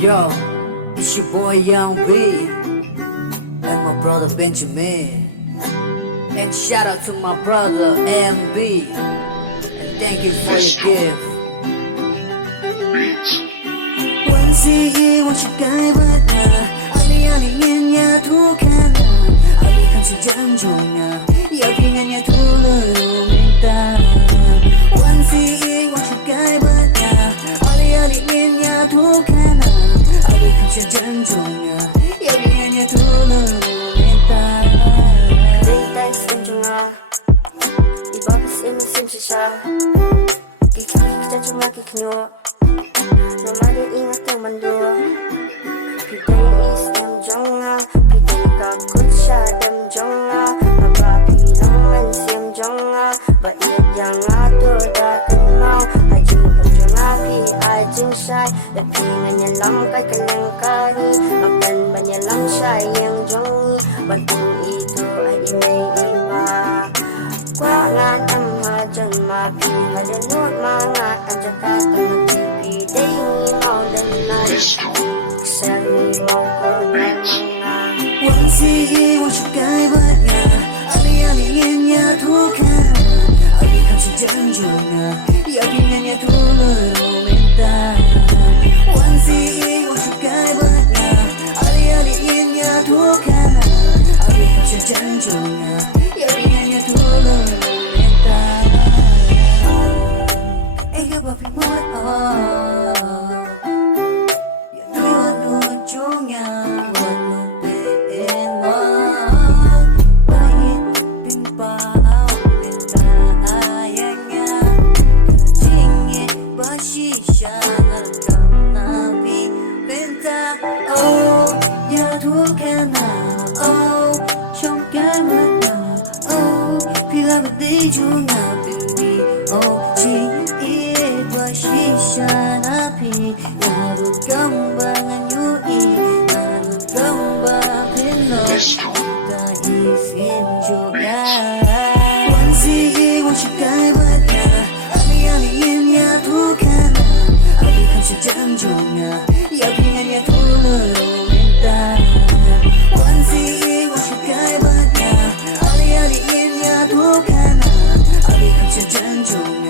Yo, it's your boy Young B and my brother Benjamin. And shout out to my brother MB. And thank you for your gift. วันสี่วันชิกายวัดนาอะไรอะไรเงี้ยยาทุกขณะอะไรคำสั่งจังจงนะอย่าเพียงยาทุลุเมตตาวันสี่วันชิกายวัดนาอะไรอะไรเงี้ยยาทุกขณะอะไรคำสั่งจังจงนะอย่าเพียงยาทุลุเมตตา Daytime senjunga Ibabas sim sisa Kikita junga kiknyo Nomado ingat ang mando Piday is dem jonga Piday kakut siya dem jonga Mapapilangan siyam jonga Bait yang ato da kenal Hajing ang jonga pi ajing siyay Lapingan niya lang kay kalangkari Makan ba niya lang siya yang jongi Bantung ito ay inay iba Kwangan ang hajan mapi Hadanot mga ang jakatang Piday ni mau dan nai Ksel ni mau korban mga วันสี่วันชิกายวัดนาอะไรอะไรเงี้ยยาทุกขณะอะไรคำสั่งจังจงนะอย่าเพียงยาทุลุเมตตาวันสี่วันชิกายวัดนาอะไรอะไรเงี้ยยาทุกขณะอะไรคำสั่งจังจงนะอย่าเพียงยาทุลุเมตตาเอ้ยก็พี่วัดอ๋ออย่าดูว่าดูจงยาวัดลูกเป็นว่าไปเป็นป่าเป็นตาอย่างเงี้ยจริงเงี้ยบ้าชิชานักกำนาพี่เป็นตาโอ้ยาทุกขณะโอ้ชมแก้มตาโอ้พี่รักดีจุงาเป็นดีโอ้จริงเอ๋บ้าชิชานาพี่อยากรู้กำบังอยู่อีอยากรู้กำบังเป็นโลกตาอีเสียงจุกาวันสี่วันชิกายวัดนาอะไรอะไรเงี้ยยาทุกขณะอะไรคำสั่งจังจงนะอย่าเพียงยาทุลุเมตตาวันสี่วันชิกายวัดนาอะไรอะไรเงี้ยยาทุกขณะอะไรคำสั่งจังจงนะ